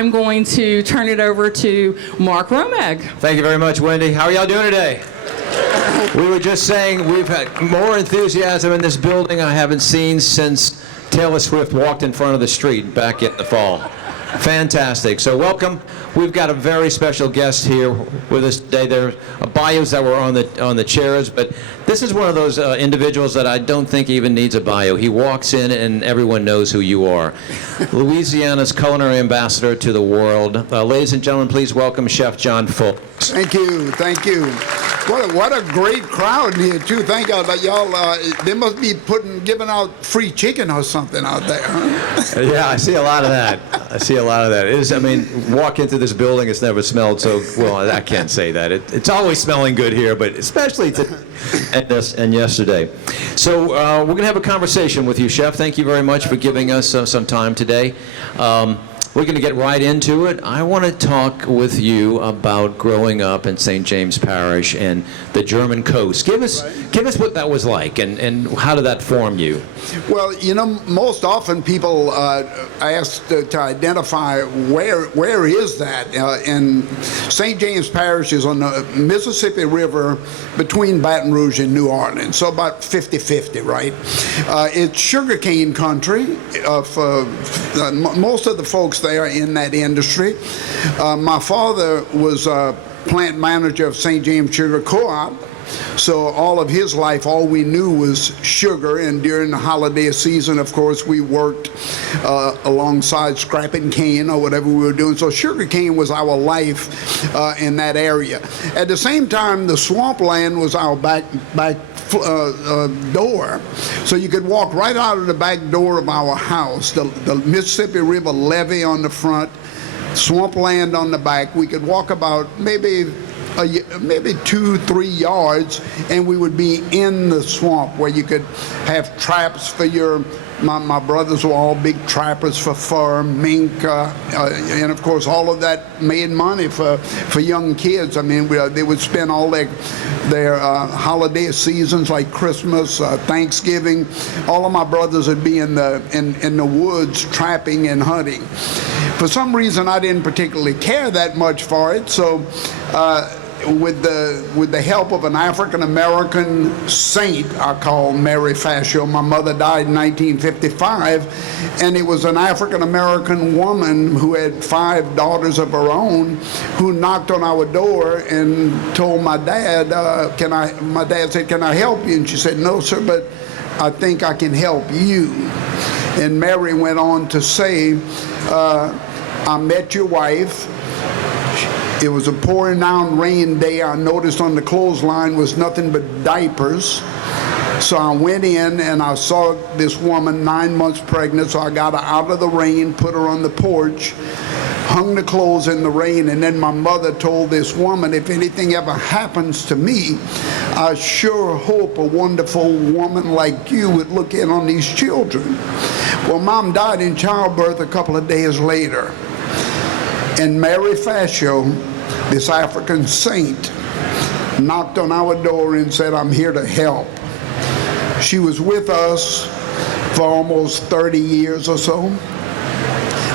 I'm going to turn it over to Mark Romig. Thank you very much, Wendy. How are y'all doing today? We were just saying we've had more enthusiasm in this building I haven't seen since Taylor Swift walked in front of the street back in the fall. Fantastic. So welcome. We've got a very special guest here with us today. There are bios that were on the chairs, but this is one of those individuals that I don't think even needs a bio. He walks in and everyone knows who you are. Louisiana's culinary ambassador to the world. Ladies and gentlemen, please welcome Chef John Folse. Thank you, thank you. What a great crowd here too. Thank y'all. They must be giving out free chicken or something out there. Huh? Yeah, I see a lot of that. Walk into this building, it's never smelled so well. I can't say that. It's always smelling good here, but especially today and yesterday. So we're going to have a conversation with you, Chef. Thank you very much for giving us some time today. We're going to get right into it. I want to talk with you about growing up in St. James Parish and the German coast. Give us what that was like, and how did that form you? Well, most often people ask to identify where is that. And St. James Parish is on the Mississippi River between Baton Rouge and New Orleans, so about 50-50, right? It's sugarcane country. Most of the folks there in that industry. My father was a plant manager of St. James Sugar Co-op, so all of his life, all we knew was sugar, and during the holiday season, of course, we worked alongside scrapping cane or whatever we were doing. So sugar cane was our life in that area. At the same time, the swampland was our back door, so you could walk right out of the back door of our house. The Mississippi River levee on the front, swampland on the back. We could walk about maybe 2-3 yards, and we would be in the swamp where you could have traps for my brothers were all big trappers for fur, mink, and of course all of that made money for young kids. They would spend all their holiday seasons like Christmas, Thanksgiving. All of my brothers would be in the woods trapping and hunting. For some reason, I didn't particularly care that much for it, so with the help of an African-American saint I call Mary Fascio. My mother died in 1955, and it was an African-American woman who had 5 daughters of her own who knocked on our door and told my dad, my dad said, "Can I help you?" And she said, "No, sir, but I think I can help you." And Mary went on to say, "I met your wife. It was a pouring down rain day. I noticed on the clothesline was nothing but diapers. So I went in and I saw this woman 9 months pregnant. So I got her out of the rain, put her on the porch, hung the clothes in the rain. And then my mother told this woman, if anything ever happens to me, I sure hope a wonderful woman like you would look in on these children." Well, Mom died in childbirth a couple of days later. And Mary Fascio, this African saint, knocked on our door and said, "I'm here to help." She was with us for almost 30 years or so.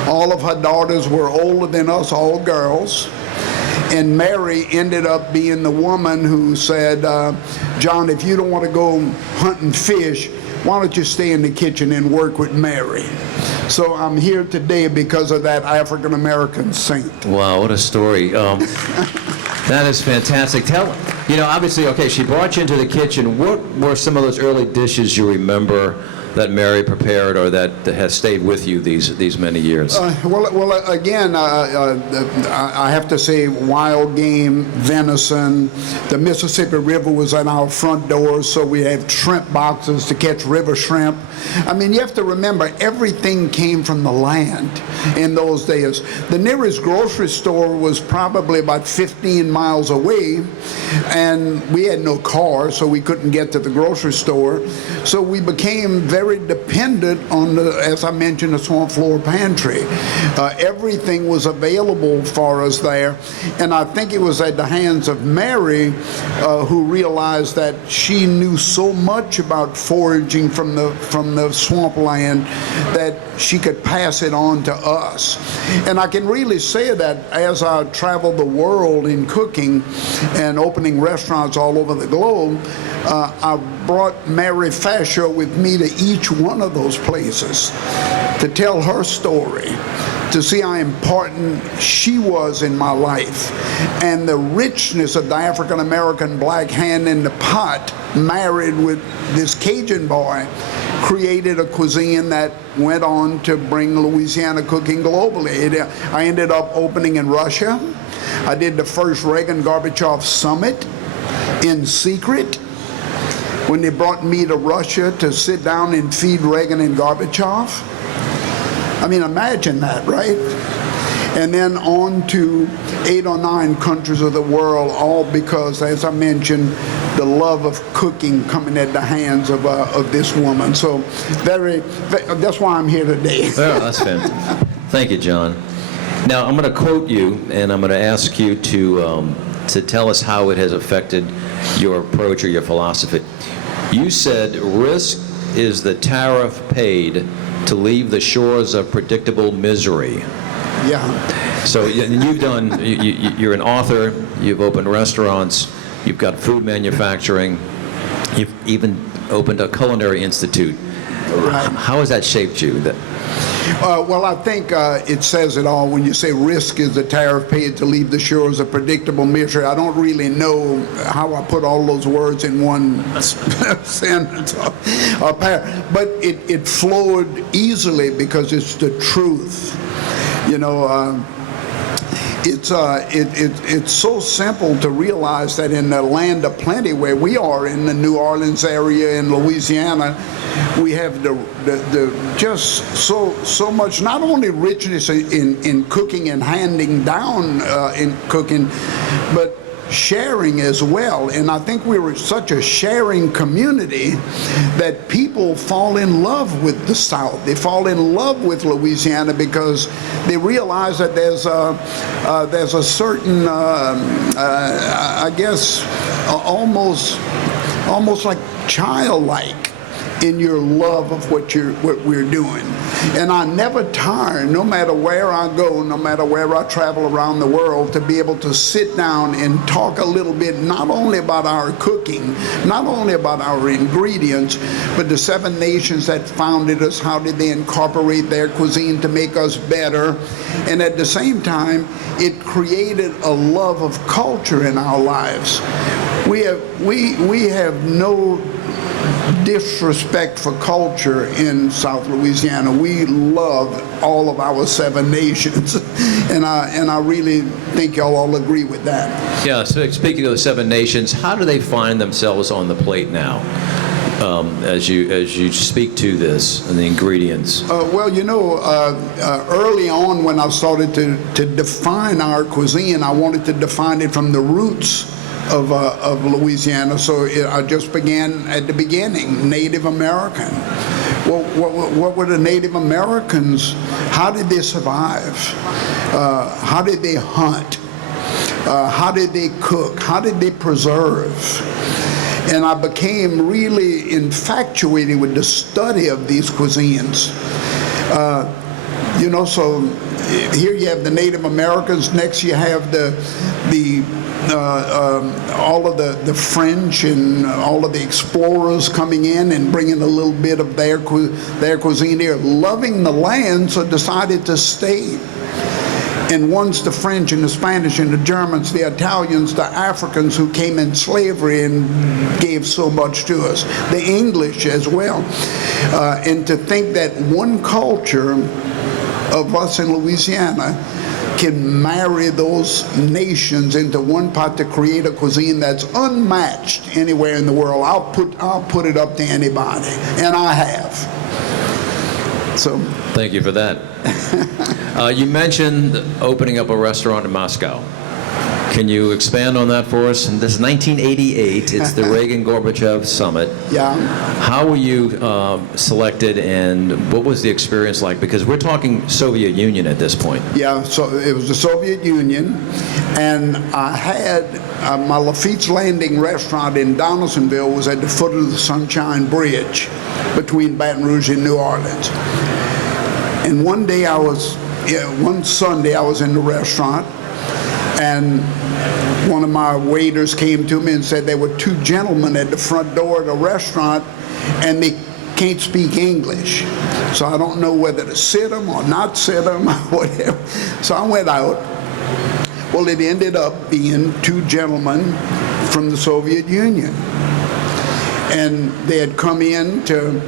All of her daughters were older than us, all girls. And Mary ended up being the woman who said, "John, if you don't want to go hunting fish, why don't you stay in the kitchen and work with Mary?" So I'm here today because of that African-American saint. Wow, what a story. That is fantastic. Obviously, okay, she brought you into the kitchen. What were some of those early dishes you remember that Mary prepared or that has stayed with you these many years? Again, I have to say wild game, venison. The Mississippi River was at our front door, so we have shrimp boxes to catch river shrimp. You have to remember, everything came from the land in those days. The nearest grocery store was probably about 15 miles away, and we had no car, so we couldn't get to the grocery store. So we became very very dependent on as I mentioned, the swamp floor pantry. Everything was available for us there, and I think it was at the hands of Mary who realized that she knew so much about foraging from the swampland that she could pass it on to us. And I can really say that as I traveled the world in cooking and opening restaurants all over the globe, I brought Mary Fascio with me to each one of those places to tell her story, to see how important she was in my life, and the richness of the African-American black hand in the pot married with this Cajun boy created a cuisine that went on to bring Louisiana cooking globally. I ended up opening in Russia. I did the first Reagan-Gorbachev summit in secret when they brought me to Russia to sit down and feed Reagan and Gorbachev. I mean, imagine that, right? And then on to 8 or 9 countries of the world, all because, as I mentioned, the love of cooking coming at the hands of this woman. So that's why I'm here today. Oh, that's fantastic. Thank you, John. Now, I'm going to quote you, and I'm going to ask you to tell us how it has affected your approach or your philosophy. You said, "Risk is the tariff paid to leave the shores of predictable misery." Yeah. So you're an author, you've opened restaurants, you've got food manufacturing, you've even opened a culinary institute. Right. How has that shaped you? Well, I think it says it all when you say risk is the tariff paid to leave the shores of predictable misery. I don't really know how I put all those words in one sentence, but it flowed easily because it's the truth. You know, it's so simple to realize that in the land of plenty where we are in the New Orleans area in Louisiana, we have the just so much, not only richness in cooking and handing down in cooking, but sharing as well. And I think we were such a sharing community that people fall in love with the South. They fall in love with Louisiana because they realize that there's a certain, I guess, almost like childlike in your love of what we're doing. And I never tire, no matter where I go, no matter where I travel around the world, to be able to sit down and talk a little bit, not only about our cooking, not only about our ingredients, but the 7 nations that founded us, how did they incorporate their cuisine to make us better? And at the same time, it created a love of culture in our lives. We have no disrespect for culture in South Louisiana. We love all of our 7 nations, and I really think y'all all agree with that. Yeah, so speaking of the 7 nations, how do they find themselves on the plate now? As you speak to this and the ingredients? Well, you know, early on when I started to define our cuisine, I wanted to define it from the roots of Louisiana. So I just began at the beginning, Native American. Well, what were the Native Americans? How did they survive? How did they hunt? How did they cook? How did they preserve? And I became really infatuated with the study of these cuisines. You know, so here you have the Native Americans. Next you have all of the French and all of the explorers coming in and bringing a little bit of their cuisine here, loving the land, so decided to stay. And once the French and the Spanish and the Germans, the Italians, the Africans who came in slavery and gave so much to us, the English as well. And to think that one culture of us in Louisiana can marry those nations into one pot to create a cuisine that's unmatched anywhere in the world. I'll put it up to anybody, and I have. So thank you for that. You mentioned opening up a restaurant in Moscow. Can you expand on that for us? And this is 1988. It's the Reagan-Gorbachev Summit. Yeah. How were you selected, and what was the experience like? Because we're talking Soviet Union at this point. Yeah, so it was the Soviet Union, and I had my Lafitte's Landing restaurant in Donaldsonville was at the foot of the Sunshine Bridge between Baton Rouge and New Orleans. And one Sunday I was in the restaurant, and one of my waiters came to me and said there were two gentlemen at the front door of the restaurant, and they can't speak English. So I don't know whether to sit them or not sit them or whatever. So I went out. Well, it ended up being two gentlemen from the Soviet Union. And they had come in to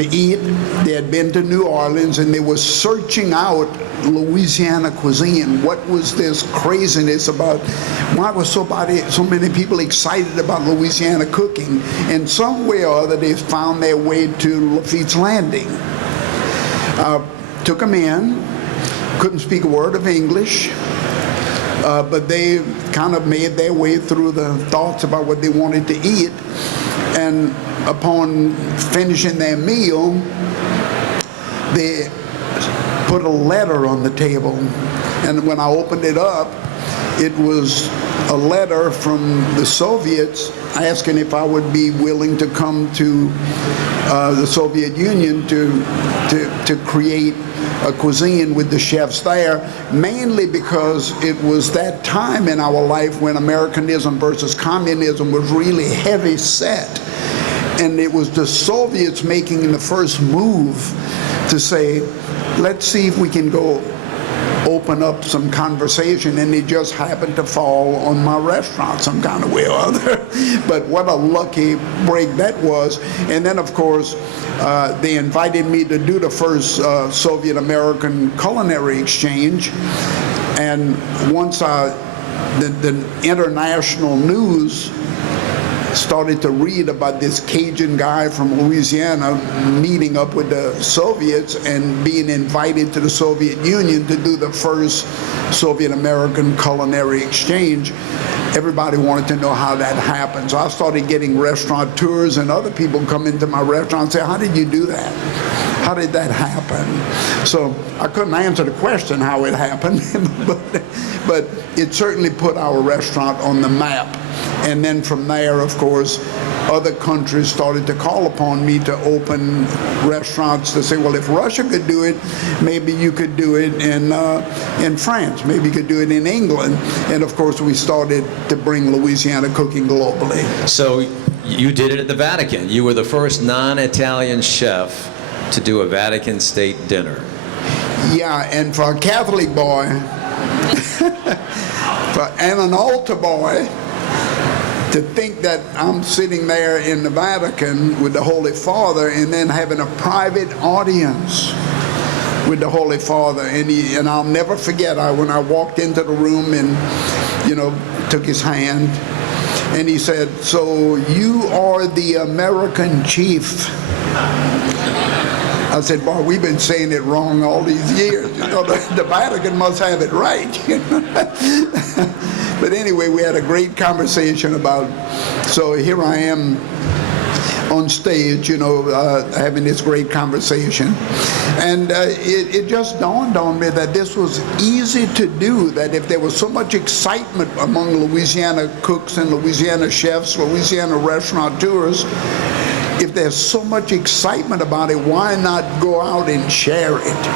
eat. They had been to New Orleans, and they were searching out Louisiana cuisine. What was this craziness about? Why was so many people excited about Louisiana cooking? And some way or other, they found their way to Lafitte's Landing. Took them in, couldn't speak a word of English, but they kind of made their way through the thoughts about what they wanted to eat. And upon finishing their meal, they put a letter on the table. And when I opened it up, it was a letter from the Soviets asking if I would be willing to come to the Soviet Union to create a cuisine with the chefs there, mainly because it was that time in our life when Americanism versus communism was really heavy set. And it was the Soviets making the first move to say, let's see if we can go open up some conversation, and it just happened to fall on my restaurant some kind of way or other. But what a lucky break that was. And then, of course, they invited me to do the first Soviet-American culinary exchange. And once the international news started to read about this Cajun guy from Louisiana meeting up with the Soviets and being invited to the Soviet Union to do the first Soviet-American culinary exchange, everybody wanted to know how that happened. So I started getting restaurateurs and other people come into my restaurant and say, how did you do that? How did that happen? So I couldn't answer the question how it happened, but it certainly put our restaurant on the map. And then from there, of course, other countries started to call upon me to open restaurants to say, well, if Russia could do it, maybe you could do it in France. Maybe you could do it in England. And of course, we started to bring Louisiana cooking globally. So you did it at the Vatican. You were the first non-Italian chef to do a Vatican state dinner. Yeah, and for a Catholic boy, and an altar boy, to think that I'm sitting there in the Vatican with the Holy Father and then having a private audience with the Holy Father. And I'll never forget, when I walked into the room and, took his hand, and he said, so you are the American chief. I said, boy, we've been saying it wrong all these years. The Vatican must have it right. But anyway, we had a great conversation about, so here I am on stage, having this great conversation. And it just dawned on me that this was easy to do, that if there was so much excitement among Louisiana cooks and Louisiana chefs, Louisiana restaurateurs, if there's so much excitement about it, why not go out and share it?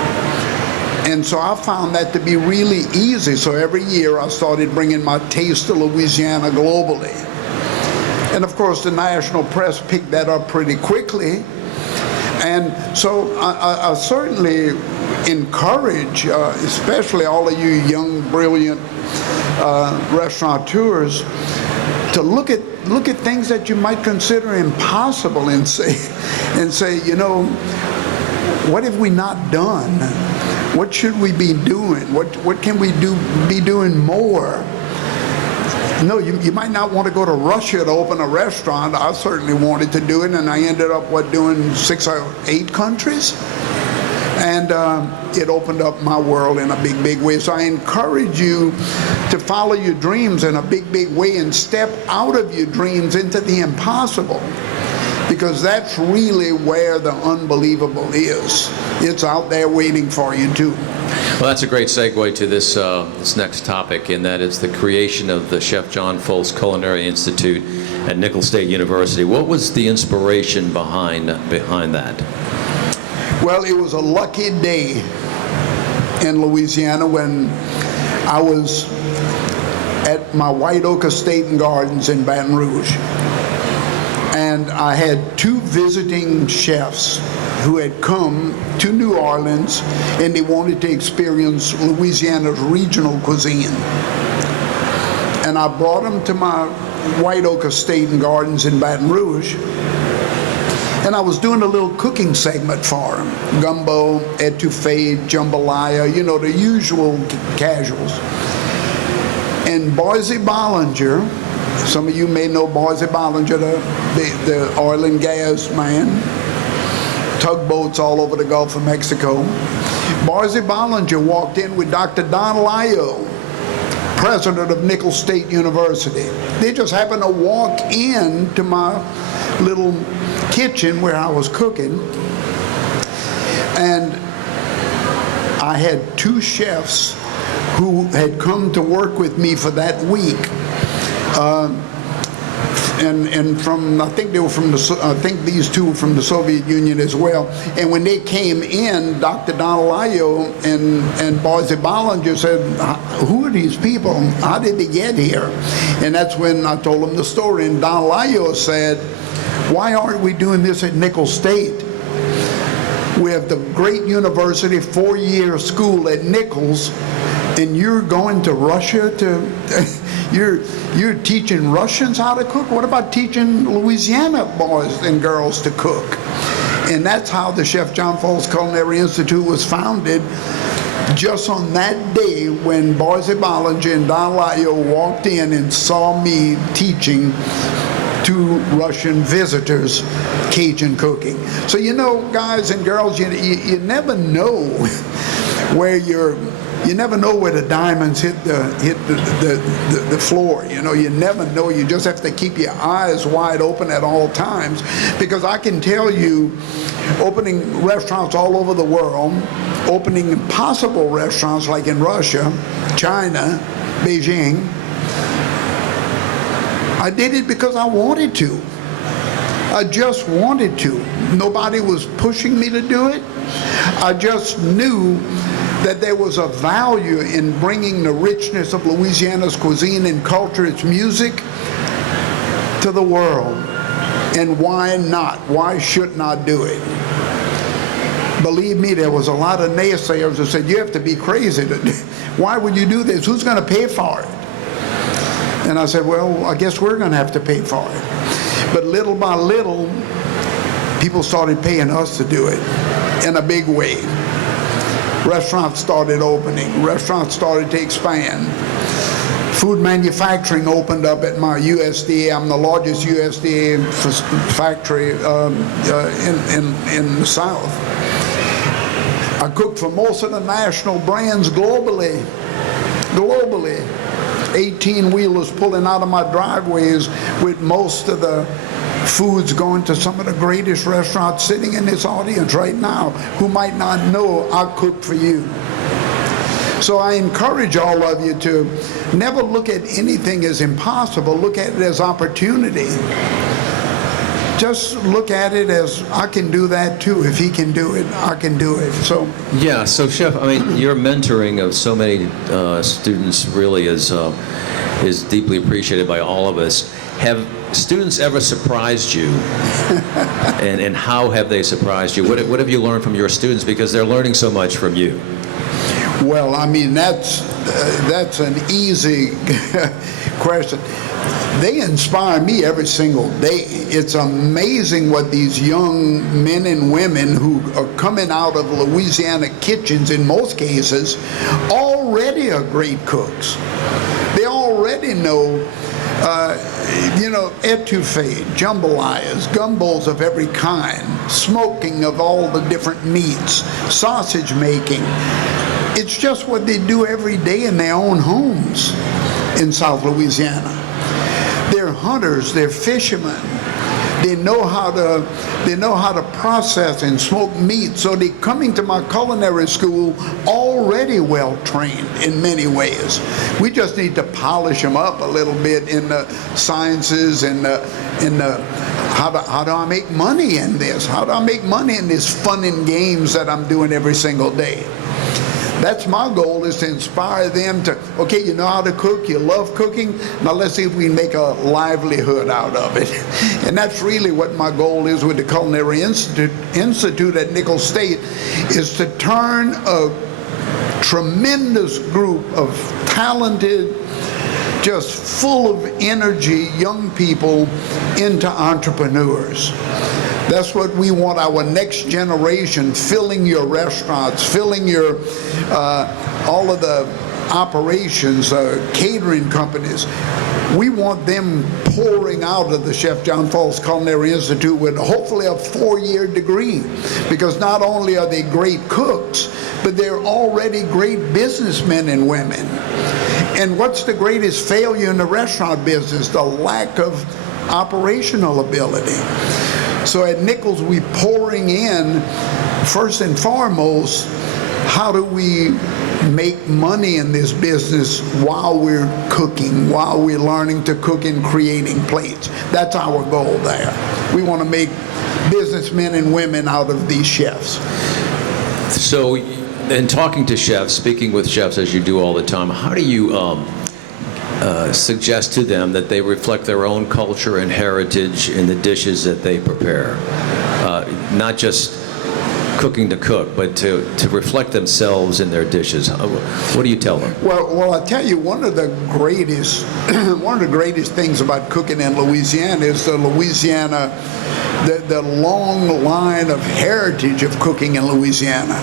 And so I found that to be really easy. So every year I started bringing my Taste of Louisiana globally. And of course the national press picked that up pretty quickly. And so I certainly encourage, especially all of you young, brilliant restaurateurs, to look at things that you might consider impossible and say, what have we not done? What should we be doing? What can we be doing more? No, you might not want to go to Russia to open a restaurant. I certainly wanted to do it, and I ended up doing 6 or 8 countries. And it opened up my world in a big, big way. So I encourage you to follow your dreams in a big, big way and step out of your dreams into the impossible, because that's really where the unbelievable is. It's out there waiting for you too. Well, that's a great segue to this next topic, and that is the creation of the Chef John Folse Culinary Institute at Nicholls State University. What was the inspiration behind that? Well, it was a lucky day in Louisiana when I was at my White Oak Estate and Gardens in Baton Rouge. And I had two visiting chefs who had come to New Orleans, and they wanted to experience Louisiana's regional cuisine. And I brought them to my White Oak Estate and Gardens in Baton Rouge, and I was doing a little cooking segment for them. Gumbo, etouffee, jambalaya, you know, the usual casuals. And Boise Bollinger, some of you may know Boise Bollinger, the oil and gas man, tugboats all over the Gulf of Mexico. Boise Bollinger walked in with Dr. Donald Ayo, president of Nicholls State University. They just happened to walk into my little kitchen where I was cooking, and I had two chefs who had come to work with me for that week. And from, I think they were from I think these two were from the Soviet Union as well. And when they came in, Dr. Donald Ayo and Boise Bollinger said, "Who are these people? How did they get here?" And that's when I told them the story. And Donald Ayo said, "Why aren't we doing this at Nicholls State? We have the great university, 4-year school at Nicholls, and you're going to Russia to, you're teaching Russians how to cook? What about teaching Louisiana boys and girls to cook?" And that's how the Chef John Folse Culinary Institute was founded, just on that day when Boise Bollinger and Don Layo walked in and saw me teaching to Russian visitors Cajun cooking. So, you know, guys and girls, you never know where you never know where the diamonds hit the floor. You know, you never know. You just have to keep your eyes wide open at all times, because I can tell you, opening restaurants all over the world, opening impossible restaurants like in Russia, China, Beijing, I did it because I wanted to. I just wanted to. Nobody was pushing me to do it. I just knew that there was a value in bringing the richness of Louisiana's cuisine and culture, its music, to the world. And why not? Why shouldn't I do it? Believe me, there was a lot of naysayers that said, "You have to be crazy. Why would you do this? Who's going to pay for it?" And I said, "Well, I guess we're going to have to pay for it." But little by little, people started paying us to do it in a big way. Restaurants started opening. Restaurants started to expand. Food manufacturing opened up at my USDA. I'm the largest USDA factory in the South. I cooked for most of the national brands globally. 18-wheelers pulling out of my driveways with most of the foods going to some of the greatest restaurants sitting in this audience right now who might not know I cook for you. So I encourage all of you to never look at anything as impossible. Look at it as opportunity. Just look at it as, I can do that too. If he can do it, I can do it. So yeah, so Chef, I mean, your mentoring of so many students really is deeply appreciated by all of us. Have students ever surprised you? and how have they surprised you? What have you learned from your students? Because they're learning so much from you. Well, I mean, that's an easy question. They inspire me every single day. It's amazing what these young men and women who are coming out of Louisiana kitchens, in most cases, already are great cooks. They already know etouffee, jambalayas, gumbos of every kind, smoking of all the different meats, sausage making. It's just what they do every day in their own homes in South Louisiana. They're hunters, they're fishermen. They know how to process and smoke meat, so they're coming to my culinary school already well trained in many ways. We just need to polish them up a little bit in the sciences and how do I make money in this? How do I make money in this fun and games that I'm doing every single day? That's my goal, is to inspire them to, okay, you know how to cook, you love cooking, now let's see if we can make a livelihood out of it. And that's really what my goal is with the Culinary Institute at Nicholls State, is to turn a tremendous group of talented, just full of energy young people into entrepreneurs. That's what we want our next generation filling your restaurants, filling your all of the operations, catering companies. We want them pouring out of the Chef John Folse Culinary Institute with hopefully a 4-year degree, because not only are they great cooks, but they're already great businessmen and women. And what's the greatest failure in the restaurant business? The lack of operational ability. So at Nicholls, we're pouring in, first and foremost, how do we make money in this business while we're cooking, while we're learning to cook and creating plates. That's our goal there. We want to make businessmen and women out of these chefs. So, in talking to chefs, speaking with chefs as you do all the time, how do you suggest to them that they reflect their own culture and heritage in the dishes that they prepare? Not just cooking to cook, but to reflect themselves in their dishes. What do you tell them? Well, I tell you, one of the greatest things about cooking in Louisiana is the long line of heritage of cooking in Louisiana.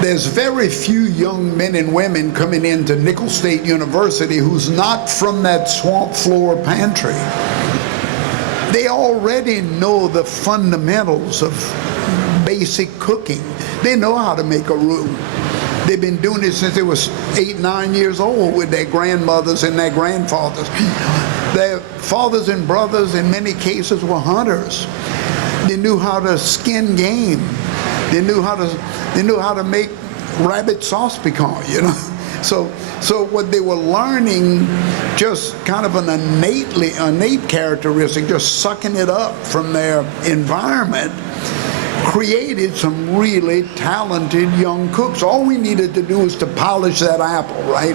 There's very few young men and women coming into Nicholls State University who's not from that swamp floor pantry. They already know the fundamentals of basic cooking. They know how to make a roux. They've been doing it since they was 8, 9 years old with their grandmothers and their grandfathers. Their fathers and brothers, in many cases, were hunters. They knew how to skin game. They knew how to make rabbit sauce piquant, you know. So what they were learning, just kind of an innate characteristic, just sucking it up from their environment, created some really talented young cooks. All we needed to do was to polish that apple, right?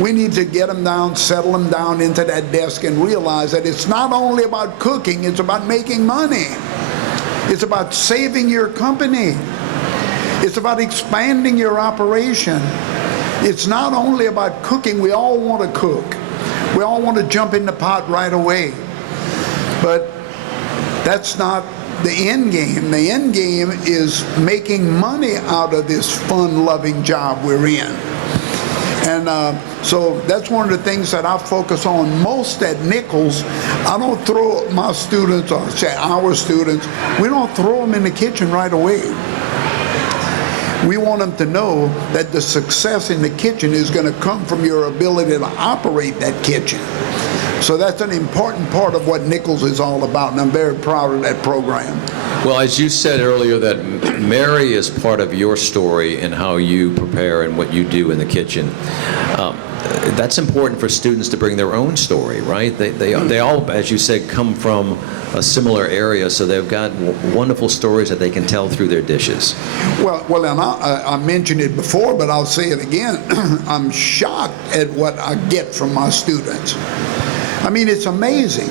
We need to get them down, settle them down into that desk, and realize that it's not only about cooking, it's about making money. It's about saving your company. It's about expanding your operation. It's not only about cooking. We all want to cook. We all want to jump in the pot right away. But that's not the end game. The end game is making money out of this fun-loving job we're in. And so that's one of the things that I focus on most at Nicholls. I don't throw my students, or say our students, we don't throw them in the kitchen right away. We want them to know that the success in the kitchen is going to come from your ability to operate that kitchen. So that's an important part of what Nicholls is all about, and I'm very proud of that program. Well, as you said earlier, that Mary is part of your story and how you prepare and what you do in the kitchen. That's important for students to bring their own story, right? They all, as you said, come from a similar area, so they've got wonderful stories that they can tell through their dishes. Well, and I mentioned it before, but I'll say it again. I'm shocked at what I get from my students. I mean, it's amazing.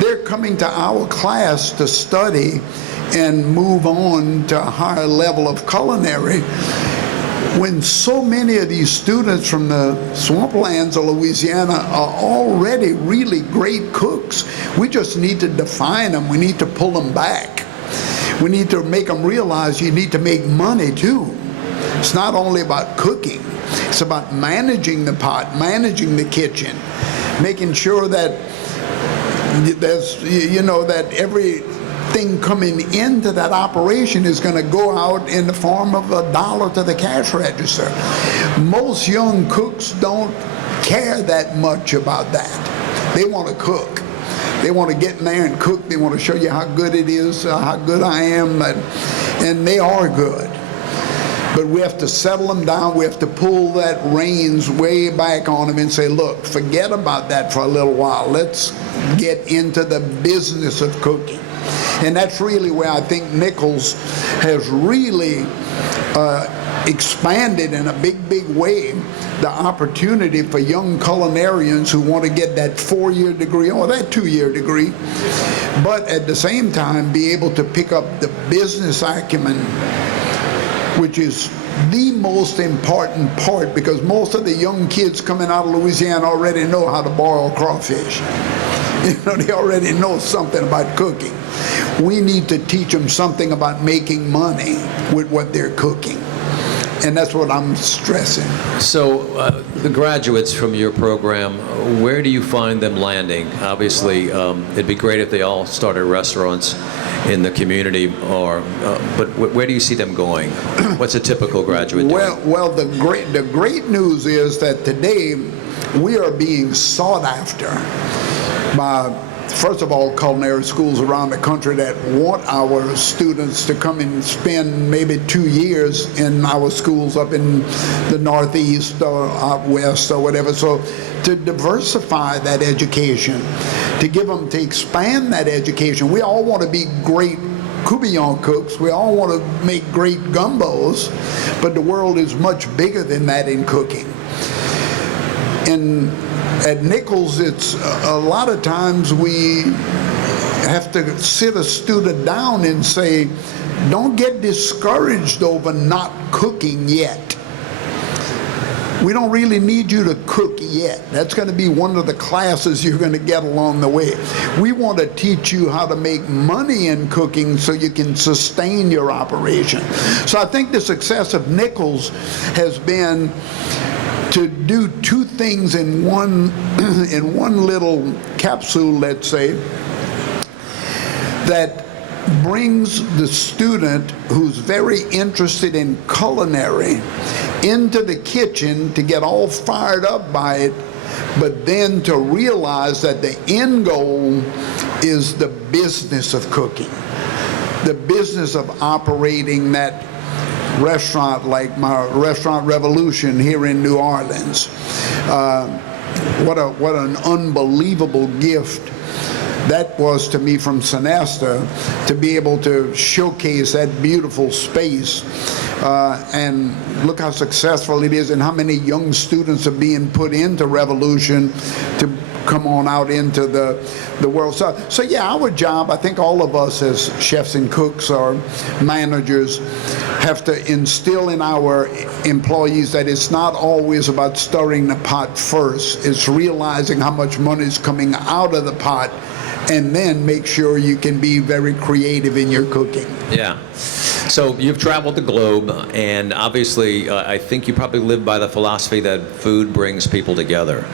They're coming to our class to study and move on to a higher level of culinary, when so many of these students from the swamplands of Louisiana are already really great cooks. We just need to define them. We need to pull them back. We need to make them realize you need to make money too. It's not only about cooking. It's about managing the pot, managing the kitchen, making sure that there's, you know, that everything coming into that operation is going to go out in the form of $1 to the cash register. Most young cooks don't care that much about that. They want to cook. They want to get in there and cook. They want to show you how good it is, how good I am, and they are good. But we have to settle them down. We have to pull that reins way back on them and say, look, forget about that for a little while. Let's get into the business of cooking. And that's really where I think Nicholls has really expanded in a big, big way the opportunity for young culinarians who want to get that 4-year degree or that 2-year degree, but at the same time be able to pick up the business acumen, which is the most important part, because most of the young kids coming out of Louisiana already know how to boil crawfish. You know, they already know something about cooking. We need to teach them something about making money with what they're cooking. And that's what I'm stressing. So the graduates from your program, where do you find them landing? Obviously, it'd be great if they all started restaurants in the community, but where do you see them going? What's a typical graduate doing? Well, the great news is that today we are being sought after by, first of all, culinary schools around the country that want our students to come and spend maybe 2 years in our schools up in the Northeast or out West or whatever. So to diversify that education, to expand that education. We all want to be great coubillon cooks. We all want to make great gumbos, but the world is much bigger than that in cooking. And at Nicholls, it's a lot of times we have to sit a student down and say, don't get discouraged over not cooking yet. We don't really need you to cook yet. That's going to be one of the classes you're going to get along the way. We want to teach you how to make money in cooking so you can sustain your operation. So I think the success of Nicholls has been to do two things in one little capsule, let's say, that brings the student who's very interested in culinary into the kitchen to get all fired up by it, but then to realize that the end goal is the business of cooking, the business of operating that restaurant, like my Restaurant Revolution here in New Orleans. What an unbelievable gift that was to me from Sonesta, to be able to showcase that beautiful space. And look how successful it is and how many young students are being put into Revolution to come on out into the world. So yeah, our job, I think all of us as chefs and cooks or managers have to instill in our employees that it's not always about stirring the pot first. It's realizing how much money is coming out of the pot, and then make sure you can be very creative in your cooking. Yeah. So you've traveled the globe, and obviously I think you probably live by the philosophy that food brings people together.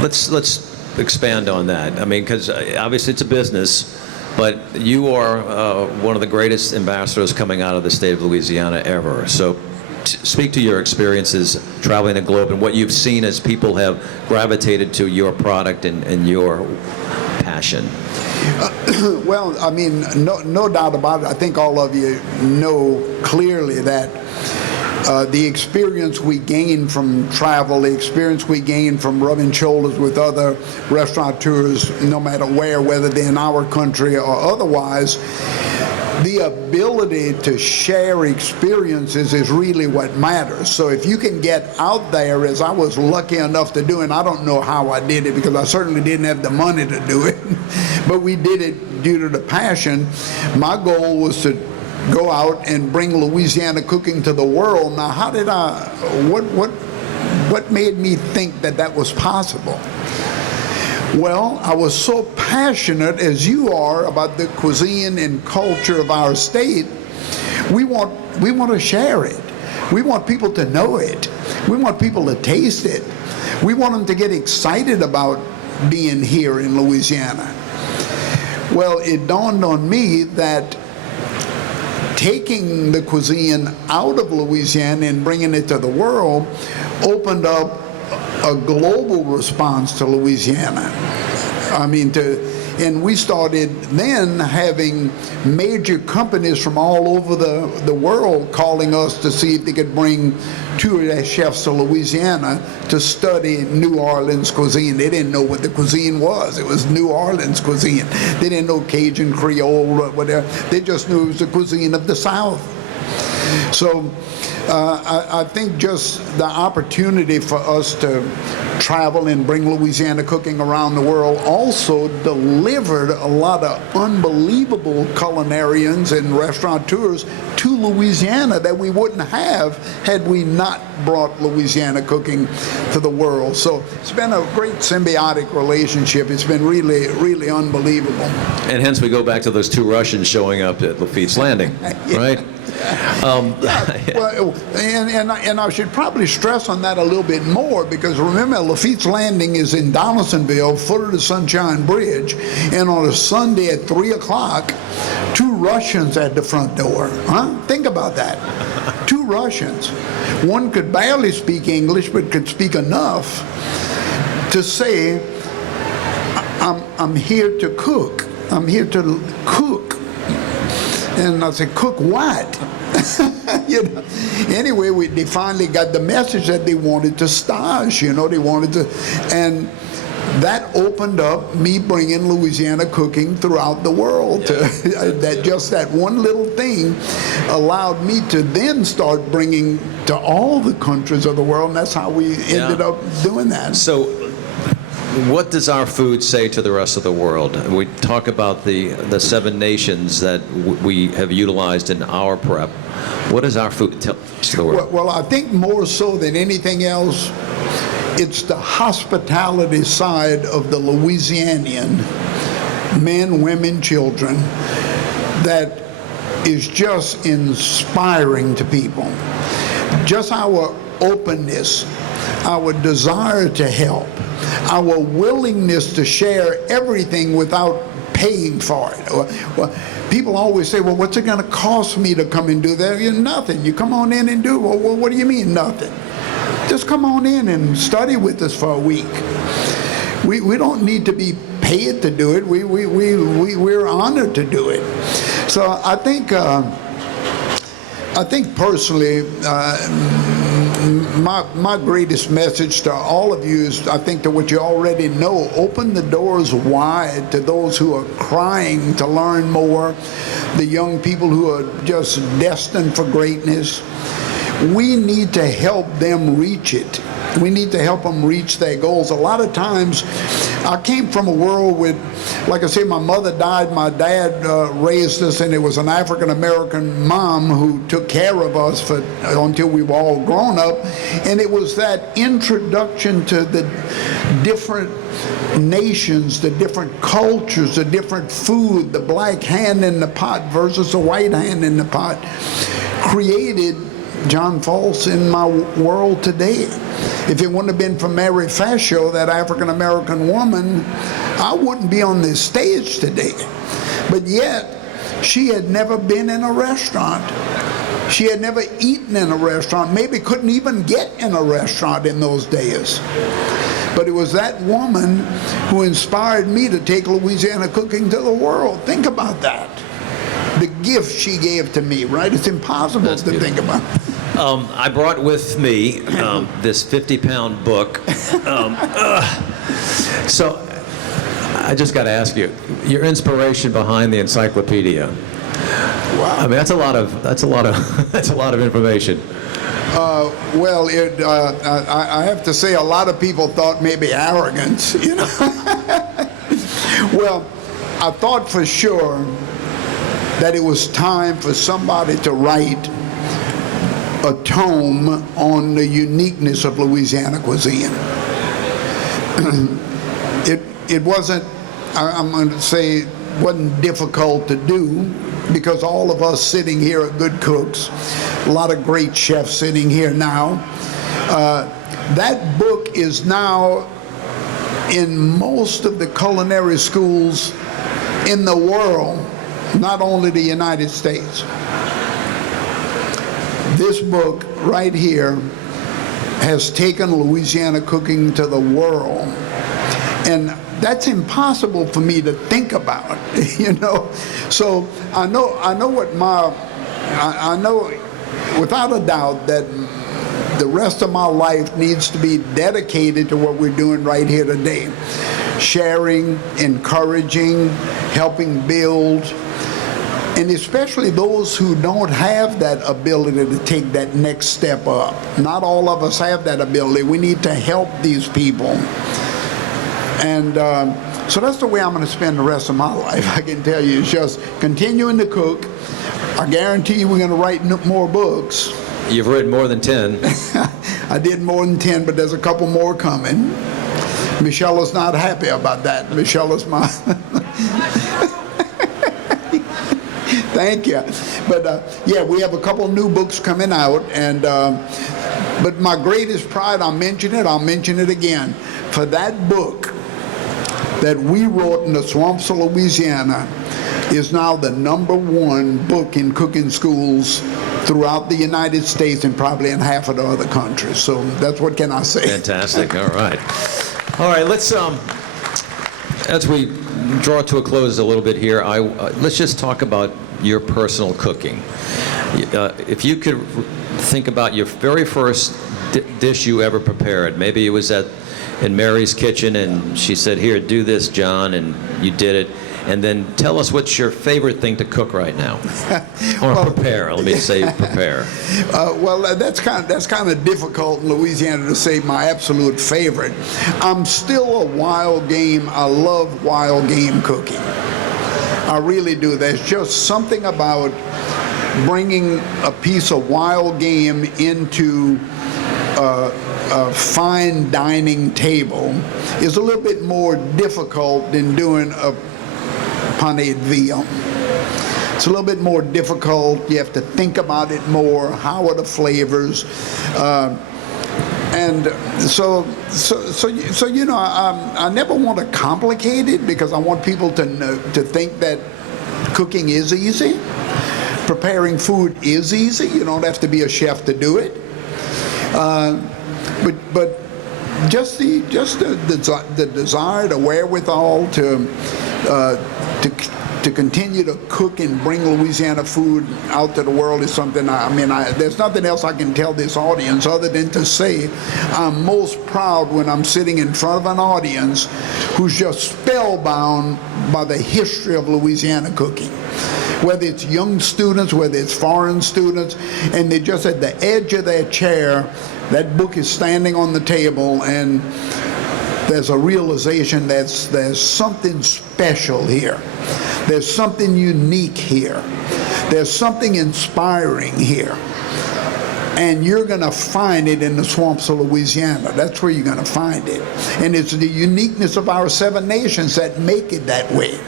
Let's expand on that. I mean, because obviously it's a business, but you are one of the greatest ambassadors coming out of the state of Louisiana ever. So speak to your experiences traveling the globe and what you've seen as people have gravitated to your product and your passion. Well, I mean, no doubt about it. I think all of you know clearly that the experience we gain from travel, the experience we gain from rubbing shoulders with other restaurateurs, no matter where, whether they're in our country or otherwise, the ability to share experiences is really what matters. So if you can get out there, as I was lucky enough to do, and I don't know how I did it because I certainly didn't have the money to do it, but we did it due to the passion. My goal was to go out and bring Louisiana cooking to the world. Now, how did what made me think that that was possible? Well, I was so passionate, as you are, about the cuisine and culture of our state. We want to share it. We want people to know it. We want people to taste it. We want them to get excited about being here in Louisiana. Well, it dawned on me that taking the cuisine out of Louisiana and bringing it to the world opened up a global response to Louisiana. I mean, and we started then having major companies from all over the world calling us to see if they could bring 2 of their chefs to Louisiana to study New Orleans cuisine. They didn't know what the cuisine was. It was New Orleans cuisine. They didn't know Cajun, Creole, or whatever. They just knew it was the cuisine of the South. So I think just the opportunity for us to travel and bring Louisiana cooking around the world also delivered a lot of unbelievable culinarians and restaurateurs to Louisiana that we wouldn't have had we not brought Louisiana cooking to the world. So it's been a great symbiotic relationship. It's been really, really unbelievable. And hence we go back to those 2 Russians showing up at Lafitte's Landing, right? Well, and I should probably stress on that a little bit more, because remember, Lafitte's Landing is in Donaldsonville, foot of the Sunshine Bridge, and on a Sunday at 3 o'clock, 2 Russians at the front door. Huh? Think about that. 2 Russians. One could barely speak English, but could speak enough to say, I'm here to cook. I'm here to cook. And I said, cook what? You know. Anyway, they finally got the message that they wanted to stage, you know, they wanted to, and that opened up me bringing Louisiana cooking throughout the world. That one little thing allowed me to then start bringing to all the countries of the world, and that's how we ended up doing that. So what does our food say to the rest of the world? We talk about the 7 nations that we have utilized in our prep. What does our food tell to the world? Well, I think more so than anything else, it's the hospitality side of the Louisianian, men, women, children, that is just inspiring to people. Just our openness, our desire to help, our willingness to share everything without paying for it. Well, people always say, well, what's it going to cost me to come and do that? Nothing. You come on in and do. Well, what do you mean nothing? Just come on in and study with us for a week. We don't need to be paid to do it. We're honored to do it. So I think personally, my greatest message to all of you is, I think, to what you already know: open the doors wide to those who are crying to learn more, the young people who are just destined for greatness. We need to help them reach it. We need to help them reach their goals. A lot of times, I came from a world with, like I say, my mother died, my dad raised us, and it was an African-American mom who took care of us until we were all grown up. And it was that introduction to the different nations, the different cultures, the different food, the black hand in the pot versus the white hand in the pot, created John Folse in my world today. If it wouldn't have been for Mary Fascio, that African-American woman, I wouldn't be on this stage today. But yet, she had never been in a restaurant. She had never eaten in a restaurant, maybe couldn't even get in a restaurant in those days. But it was that woman who inspired me to take Louisiana cooking to the world. Think about that. The gift she gave to me, right? It's impossible to think about. I brought with me this 50-pound book. So I just got to ask you, your inspiration behind the encyclopedia. Wow. I mean, that's a lot of information. Well, I have to say, a lot of people thought maybe arrogance, you know. Well, I thought for sure that it was time for somebody to write a tome on the uniqueness of Louisiana cuisine. It wasn't, I'm going to say, wasn't difficult to do, because all of us sitting here are good cooks. A lot of great chefs sitting here now. That book is now in most of the culinary schools in the world, not only the United States. This book right here has taken Louisiana cooking to the world. And that's impossible for me to think about, you know. So I know without a doubt that the rest of my life needs to be dedicated to what we're doing right here today. Sharing, encouraging, helping build, and especially those who don't have that ability to take that next step up. Not all of us have that ability. We need to help these people. And so that's the way I'm going to spend the rest of my life, I can tell you. It's just continuing to cook. I guarantee you we're going to write more books. You've written more than 10. I did more than 10, but there's a couple more coming. Michelle is not happy about that. Michelle is my... Thank you. But yeah, we have a couple new books coming out, and but my greatest pride, I'll mention it again, for that book that we wrote in the swamps of Louisiana is now the #1 book in cooking schools throughout the United States and probably in half of the other countries. So that's what can I say. Fantastic. All right. All right, let's, as we draw to a close a little bit here, let's just talk about your personal cooking. If you could think about your very first dish you ever prepared, maybe it was in Mary's kitchen and she said, "Here, do this, John," and you did it. And then tell us what's your favorite thing to cook right now, or prepare. Let me say prepare. Well, that's kind of difficult in Louisiana to say my absolute favorite. I'm still a wild game. I love wild game cooking. I really do. There's just something about bringing a piece of wild game into a fine dining table is a little bit more difficult than doing a pané de veal. It's a little bit more difficult. You have to think about it more. How are the flavors? And so you know, I never want to complicate it because I want people to think that cooking is easy. Preparing food is easy. You don't have to be a chef to do it. But just the desire, the wherewithal to continue to cook and bring Louisiana food out to the world is something. There's nothing else I can tell this audience other than to say I'm most proud when I'm sitting in front of an audience who's just spellbound by the history of Louisiana cooking. Whether it's young students, whether it's foreign students, and they're just at the edge of their chair, that book is standing on the table, and there's a realization that there's something special here. There's something unique here. There's something inspiring here. And you're going to find it in the swamps of Louisiana. That's where you're going to find it. And it's the uniqueness of our 7 nations that make it that way.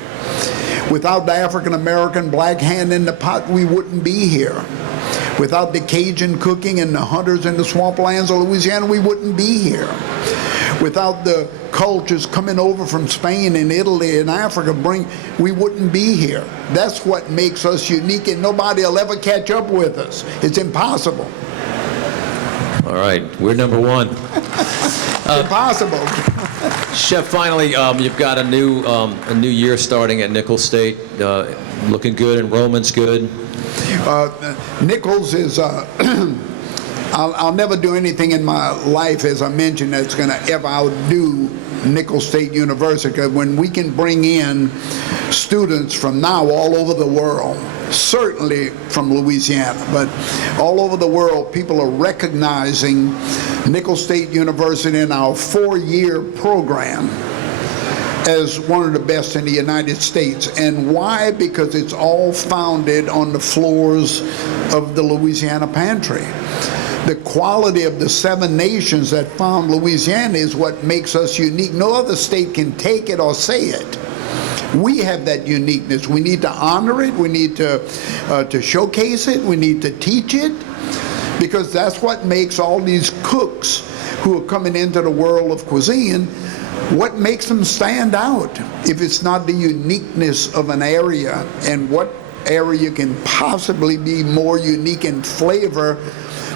Without the African-American black hand in the pot, we wouldn't be here. Without the Cajun cooking and the hunters in the swamplands of Louisiana, we wouldn't be here. Without the cultures coming over from Spain and Italy and Africa, we wouldn't be here. That's what makes us unique, and nobody will ever catch up with us. It's impossible. All right, we're #1. Impossible. Chef, finally, you've got a new year starting at Nicholls State, looking good, enrollment's good. Nicholls is, I'll never do anything in my life, as I mentioned, that's going to ever outdo Nicholls State University. Because when we can bring in students from now all over the world, certainly from Louisiana, but all over the world, people are recognizing Nicholls State University in our 4-year program as one of the best in the United States. And why? Because it's all founded on the floors of the Louisiana pantry. The quality of the 7 nations that found Louisiana is what makes us unique. No other state can take it or say it. We have that uniqueness. We need to honor it. We need to showcase it. We need to teach it, because that's what makes all these cooks who are coming into the world of cuisine what makes them stand out if it's not the uniqueness of an area? And what area can possibly be more unique in flavor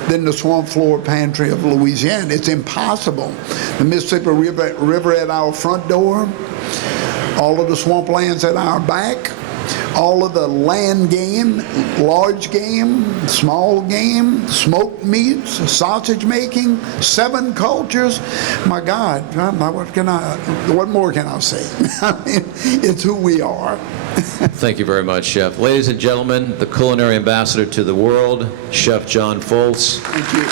than the swamp floor pantry of Louisiana? It's impossible. The Mississippi River at our front door, all of the swamplands at our back, all of the land game, large game, small game, smoked meats, sausage making, 7 cultures. My God, what more can I say? I mean, it's who we are. Thank you very much, Chef. Ladies and gentlemen, the culinary ambassador to the world, Chef John Folse. Thank you.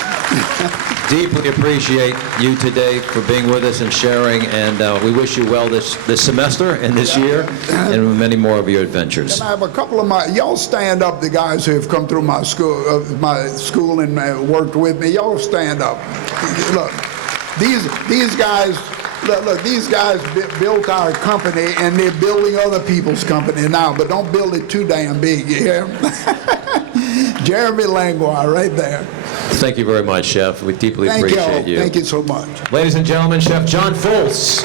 Deeply appreciate you today for being with us and sharing, and we wish you well this semester and this year, and many more of your adventures. And I have a couple of y'all stand up, the guys who have come through my school and worked with me. Y'all stand up. Look, these guys. Look, these guys built our company, and they're building other people's company now, but don't build it too damn big, you hear? Jeremy Langlois, right there. Thank you very much, Chef. We deeply appreciate you. Thank you so much. Ladies and gentlemen, Chef John Folse.